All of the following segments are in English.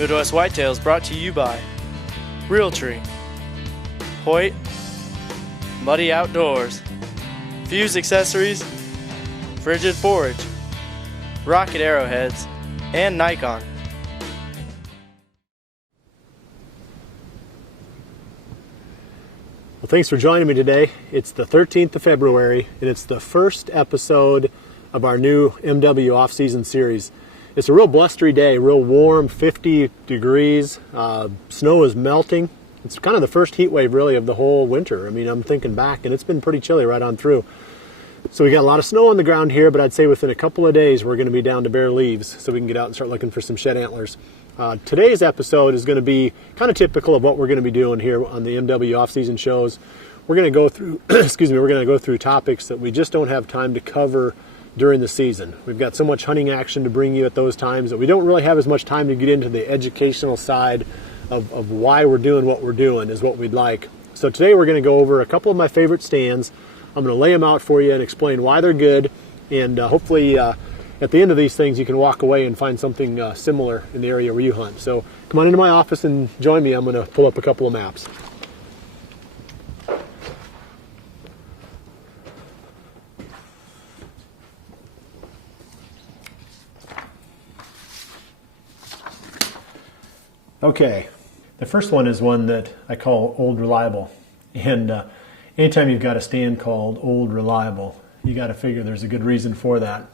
Midwest Whitetail is brought to you by Realtree, Hoyt, Muddy Outdoors, Fuse Accessories, Frigid Forage, Rocket Arrowheads, and Nikon. Well, thanks for joining me today. It's the 13th of February, and it's the first episode of our new MW off-season series. It's a real blustery day, real warm, 50 degrees. Snow is melting. It's kind of the first heat wave, really, of the whole winter. I mean, I'm thinking back, and it's been pretty chilly right on through. So we got a lot of snow on the ground here, but I'd say within a couple of days, we're going to be down to bare leaves, so we can get out and start looking for some shed antlers. Today's episode is going to be kind of typical of what we're going to be doing here on the MW off-season shows. We're going to go through, we're going to go through topics that we just don't have time to cover during the season. We've got so much hunting action to bring you at those times that we don't really have as much time to get into the educational side of why we're doing what we're doing is what we'd like. So today we're going to go over a couple of my favorite stands. I'm going to lay them out for you and explain why they're good, and hopefully at the end of these things you can walk away and find something similar in the area where you hunt. So come on into my office and join me. I'm going to pull up a couple of maps. Okay, the first one is one that I call Old Reliable, and anytime you've got a stand called Old Reliable, you got to figure there's a good reason for that.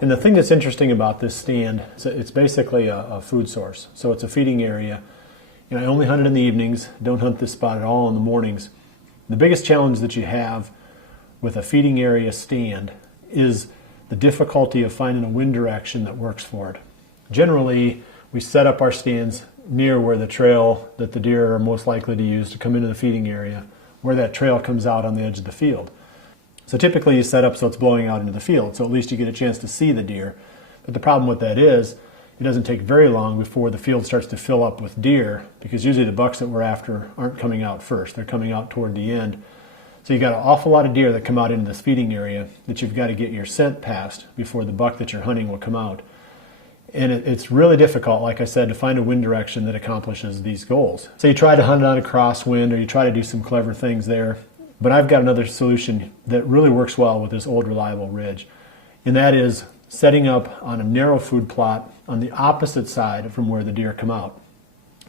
And the thing that's interesting about this stand is that it's basically a food source, so it's a feeding area. And I only hunt it in the evenings, don't hunt this spot at all in the mornings. The biggest challenge that you have with a feeding area stand is the difficulty of finding a wind direction that works for it. Generally, we set up our stands near where the trail that the deer are most likely to use to come into the feeding area, where that trail comes out on the edge of the field. So typically you set up so it's blowing out into the field, so at least you get a chance to see the deer. But the problem with that is, it doesn't take very long before the field starts to fill up with deer, because usually the bucks that we're after aren't coming out first, they're coming out toward the end. So you got an awful lot of deer that come out into this feeding area that you've got to get your scent past before the buck that you're hunting will come out. And it's really difficult, like I said, to find a wind direction that accomplishes these goals. So you try to hunt it on a crosswind, or you try to do some clever things there. But I've got another solution that really works well with this Old Reliable ridge. And that is setting up on a narrow food plot on the opposite side from where the deer come out.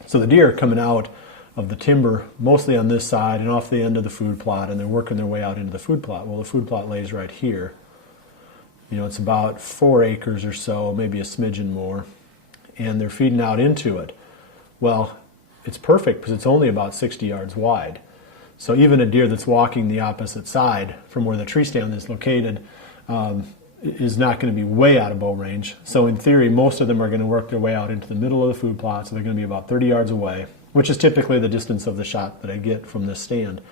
So the deer are coming out of the timber, mostly on this side and off the end of the food plot, and they're working their way out into the food plot. Well, the food plot lays right here. You know, it's about 4 acres or so, maybe a smidgen more, and they're feeding out into it. Well, it's perfect because it's only about 60 yards wide. So even a deer that's walking the opposite side from where the tree stand is located is not going to be way out of bow range. So in theory, most of them are going to work their way out into the middle of the food plot, so they're going to be about 30 yards away, which is typically the distance of the shot that I get from this stand.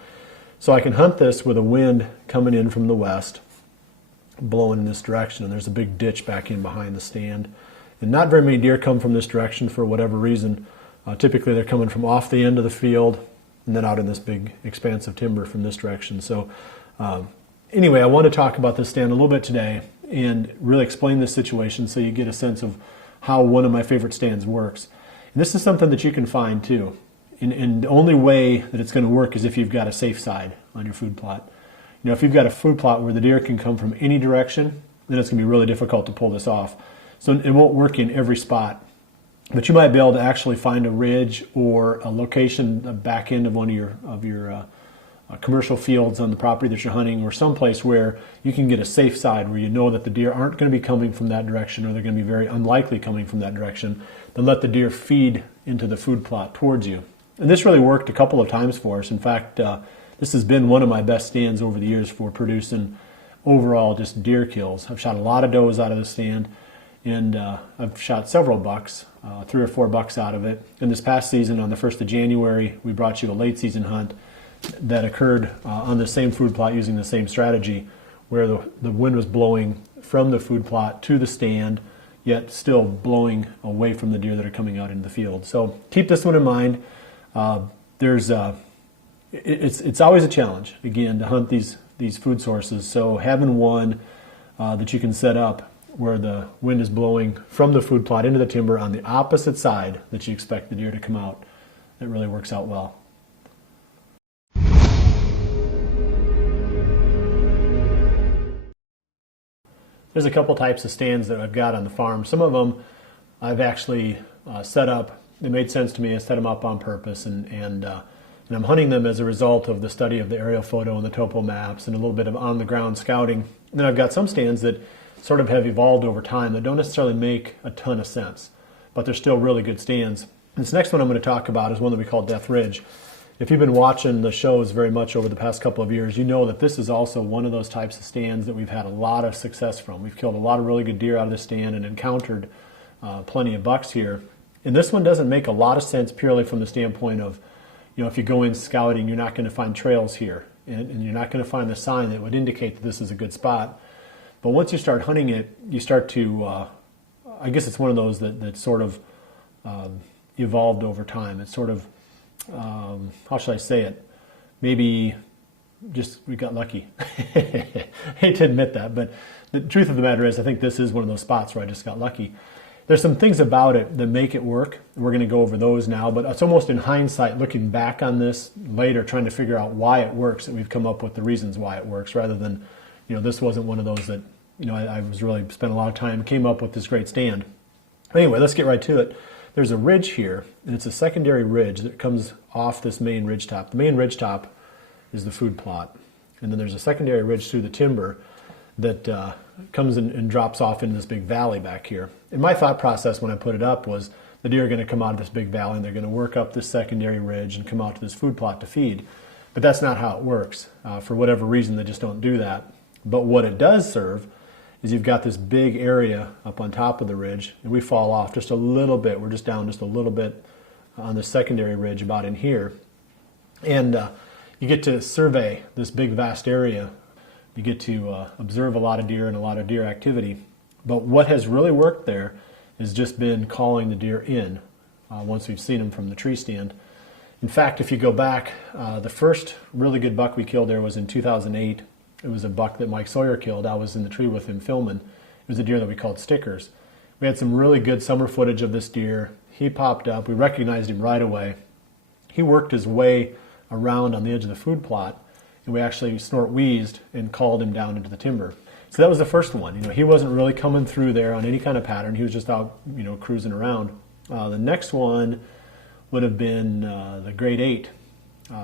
So I can hunt this with a wind coming in from the west, blowing in this direction, and there's a big ditch back in behind the stand. And not very many deer come from this direction for whatever reason. Typically they're coming from off the end of the field and then out in this big expanse of timber from this direction. So anyway, I want to talk about this stand a little bit today and really explain this situation so you get a sense of how one of my favorite stands works. And this is something that you can find too. And the only way that it's going to work is if you've got a safe side on your food plot. You know, if you've got a food plot where the deer can come from any direction, then it's going to be really difficult to pull this off. So it won't work in every spot. But you might be able to actually find a ridge or a location, the back end of one of your commercial fields on the property that you're hunting, or someplace where you can get a safe side where you know that the deer aren't going to be coming from that direction, or they're going to be very unlikely coming from that direction. Then let the deer feed into the food plot towards you. And this really worked a couple of times for us. In fact, this has been one of my best stands over the years for producing overall just deer kills. I've shot a lot of does out of the stand, and I've shot several bucks, 3 or 4 bucks out of it. And this past season, on the 1st of January, we brought you a late season hunt that occurred on the same food plot using the same strategy, where the wind was blowing from the food plot to the stand, yet still blowing away from the deer that are coming out into the field. So keep this one in mind. It's always a challenge, again, to hunt these food sources. So having one that you can set up where the wind is blowing from the food plot into the timber on the opposite side that you expect the deer to come out. It really works out well. There's a couple types of stands that I've got on the farm. Some of them I've actually set up. It made sense to me. I set them up on purpose, and I'm hunting them as a result of the study of the aerial photo and the topo maps and a little bit of on-the-ground scouting. And then I've got some stands that sort of have evolved over time that don't necessarily make a ton of sense, but they're still really good stands. This next one I'm going to talk about is one that we call Death Ridge. If you've been watching the shows very much over the past couple of years, you know that this is also one of those types of stands that we've had a lot of success from. We've killed a lot of really good deer out of this stand and encountered plenty of bucks here. And this one doesn't make a lot of sense purely from the standpoint of, if you go in scouting, you're not going to find trails here, and you're not going to find the sign that would indicate that this is a good spot. But once you start hunting it, you start to, I guess it's one of those that sort of evolved over time. It's sort of, how should I say it? Maybe just we got lucky. Hate to admit that, but the truth of the matter is I think this is one of those spots where I just got lucky. There's some things about it that make it work. We're going to go over those now, but it's almost in hindsight, looking back on this later, trying to figure out why it works, that we've come up with the reasons why it works, rather than, this wasn't one of those that, I was really spent a lot of time, came up with this great stand. Anyway, let's get right to it. There's a ridge here, and it's a secondary ridge that comes off this main ridge top. The main ridge top is the food plot, and then there's a secondary ridge through the timber that comes in and drops off into this big valley back here. And my thought process when I put it up was the deer are going to come out of this big valley and they're going to work up this secondary ridge and come out to this food plot to feed. But that's not how it works. For whatever reason, they just don't do that. But what it does serve is you've got this big area up on top of the ridge, and we fall off just a little bit. We're just down just a little bit on the secondary ridge about in here. And you get to survey this big vast area. You get to observe a lot of deer and a lot of deer activity. But what has really worked there has just been calling the deer in once we've seen them from the tree stand. In fact, if you go back, the first really good buck we killed there was in 2008. It was a buck that Mike Sawyer killed. I was in the tree with him filming. It was a deer that we called Stickers. We had some really good summer footage of this deer. He popped up. We recognized him right away. He worked his way around on the edge of the food plot, and we actually snort-wheezed and called him down into the timber. So that was the first one. He wasn't really coming through there on any kind of pattern. He was just out, cruising around. The next one would have been the grade 8.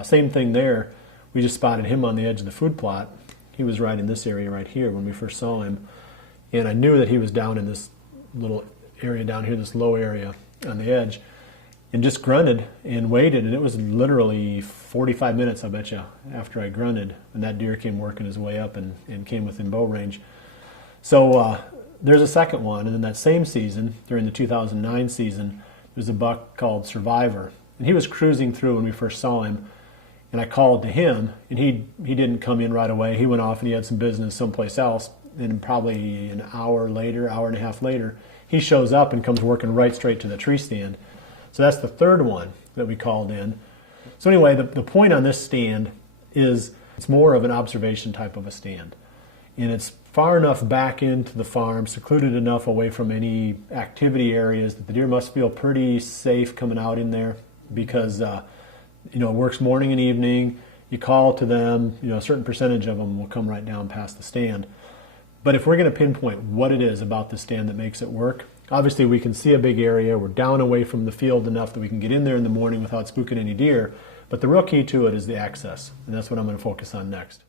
Same thing there. We just spotted him on the edge of the food plot. He was right in this area right here when we first saw him. And I knew that he was down in this little area down here, this low area on the edge, and just grunted and waited. And it was literally 45 minutes, I bet you, after I grunted, and that deer came working his way up and came within bow range. So there's a second one. And then that same season, during the 2009 season, there's a buck called Survivor. And he was cruising through when we first saw him. And I called to him, and he didn't come in right away. He went off and he had some business someplace else. And probably an hour later, hour and a half later, he shows up and comes working right straight to the tree stand. So that's the third one that we called in. So anyway, the point on this stand is it's more of an observation type of a stand. And it's far enough back into the farm, secluded enough away from any activity areas that the deer must feel pretty safe coming out in there, because it works morning and evening. You call to them, a certain percentage of them will come right down past the stand. But if we're going to pinpoint what it is about the stand that makes it work, obviously we can see a big area. We're down away from the field enough that we can get in there in the morning without spooking any deer. But the real key to it is the access, and that's what I'm going to focus on next.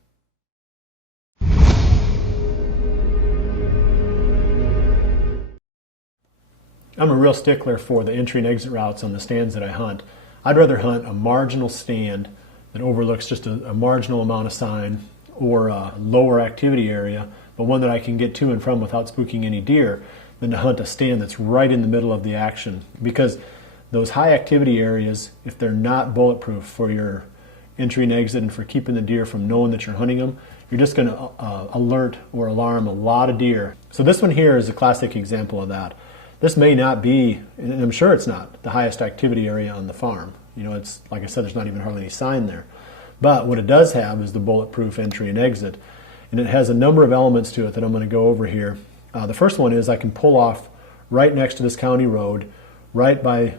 I'm a real stickler for the entry and exit routes on the stands that I hunt. I'd rather hunt a marginal stand that overlooks just a marginal amount of sign, or a lower activity area, but one that I can get to and from without spooking any deer, than to hunt a stand that's right in the middle of the action. Because those high activity areas, if they're not bulletproof for your entry and exit and for keeping the deer from knowing that you're hunting them, you're just going to alert or alarm a lot of deer. So this one here is a classic example of that. This may not be, and I'm sure it's not, the highest activity area on the farm. It's, like I said, there's not even hardly any sign there. But what it does have is the bulletproof entry and exit. And it has a number of elements to it that I'm going to go over here. The first one is I can pull off right next to this county road, right by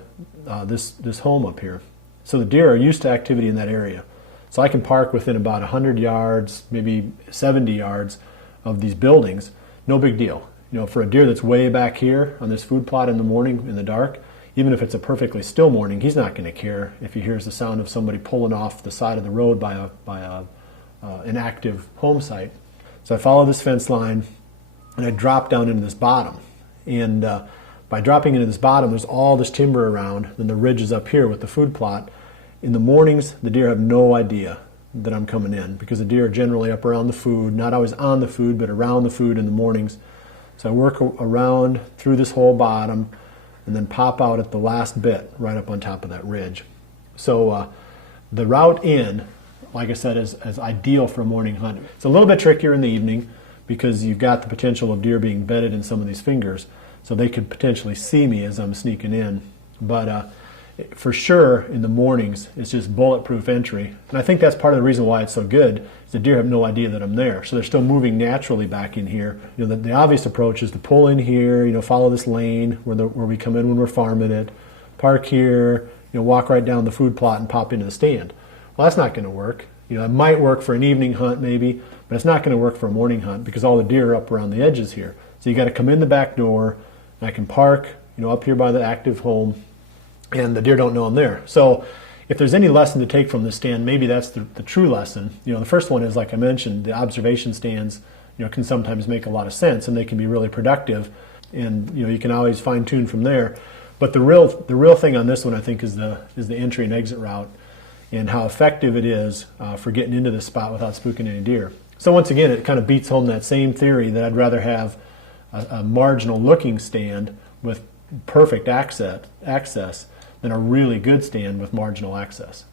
this home up here. So the deer are used to activity in that area. So I can park within about 100 yards, maybe 70 yards of these buildings. No big deal. You know, for a deer that's way back here on this food plot in the morning in the dark, even if it's a perfectly still morning, he's not going to care if he hears the sound of somebody pulling off the side of the road by an active home site. So I follow this fence line and I drop down into this bottom. And by dropping into this bottom, there's all this timber around, and the ridge is up here with the food plot. In the mornings, the deer have no idea that I'm coming in because the deer are generally up around the food, not always on the food, but around the food in the mornings. So I work around through this whole bottom and then pop out at the last bit right up on top of that ridge. So the route in, like I said, is ideal for a morning hunt. It's a little bit trickier in the evening because you've got the potential of deer being bedded in some of these fingers, so they could potentially see me as I'm sneaking in. But for sure, in the mornings, it's just bulletproof entry. And I think that's part of the reason why it's so good, is the deer have no idea that I'm there. So they're still moving naturally back in here. You know, the obvious approach is to pull in here, you know, follow this lane where we come in when we're farming it, park here, you know, walk right down the food plot and pop into the stand. Well, that's not going to work. You know, it might work for an evening hunt maybe, but it's not going to work for a morning hunt because all the deer are up around the edges here. So you got to come in the back door, and I can park, you know, up here by the active home, and the deer don't know I'm there. So if there's any lesson to take from this stand, maybe that's the true lesson. You know, the first one is, like I mentioned, the observation stands, you know, can sometimes make a lot of sense and they can be really productive, and you know, you can always fine tune from there. But the real thing on this one, I think, is the entry and exit route and how effective it is for getting into this spot without spooking any deer. So once again, it kind of beats home that same theory that I'd rather have a marginal looking stand with perfect access than a really good stand with marginal access.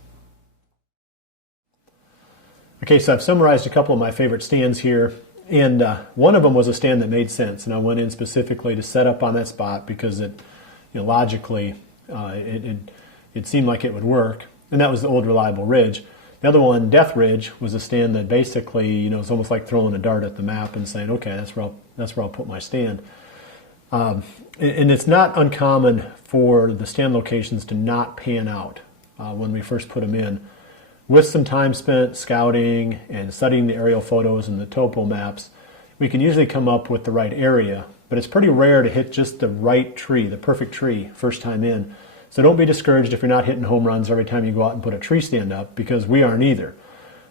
Okay, so I've summarized a couple of my favorite stands here, and one of them was a stand that made sense, and I went in specifically to set up on that spot because it, you know, logically it seemed like it would work, and that was the Old Reliable Ridge. The other one, Death Ridge, was a stand that basically, you know, it's almost like throwing a dart at the map and saying, okay, that's where I'll put my stand. And it's not uncommon for the stand locations to not pan out when we first put them in. With some time spent scouting and studying the aerial photos and the topo maps, we can usually come up with the right area, but it's pretty rare to hit just the right tree, the perfect tree, first time in. So don't be discouraged if you're not hitting home runs every time you go out and put a tree stand up, because we aren't either.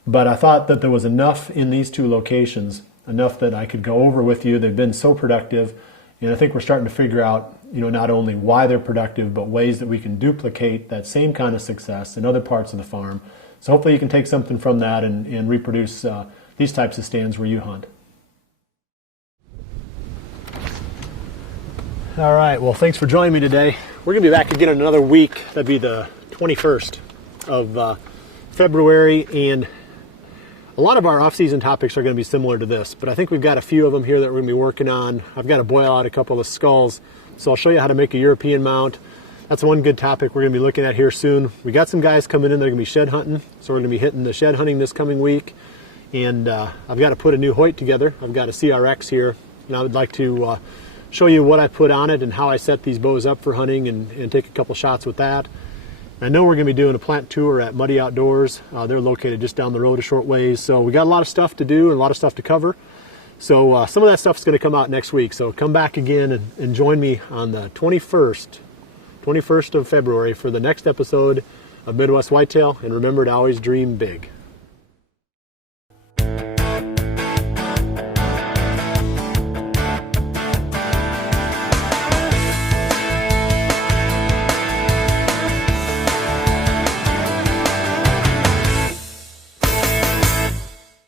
But I thought that there was enough in these two locations, enough that I could go over with you. They've been so productive. And I think we're starting to figure out, you know, not only why they're productive, but ways that we can duplicate that same kind of success in other parts of the farm. So hopefully you can take something from that and reproduce these types of stands where you hunt. All right, well, thanks for joining me today. We're going to be back again in another week. That'd be the 21st of February, and a lot of our off-season topics are going to be similar to this, but I think we've got a few of them here that we're going to be working on. I've got to boil out a couple of skulls, so I'll show you how to make a European mount. That's one good topic we're going to be looking at here soon. We got some guys coming in that are going to be shed hunting, so we're going to be hitting the shed hunting this coming week. And I've got to put a new Hoyt together. I've got a CRX here, and I would like to show you what I put on it and how I set these bows up for hunting and take a couple shots with that. I know we're going to be doing a plant tour at Muddy Outdoors. They're located just down the road a short ways. So we got a lot of stuff to do and a lot of stuff to cover. So some of that stuff is going to come out next week. So come back again and join me on the 21st of February for the next episode of Midwest Whitetail. And remember to always dream big.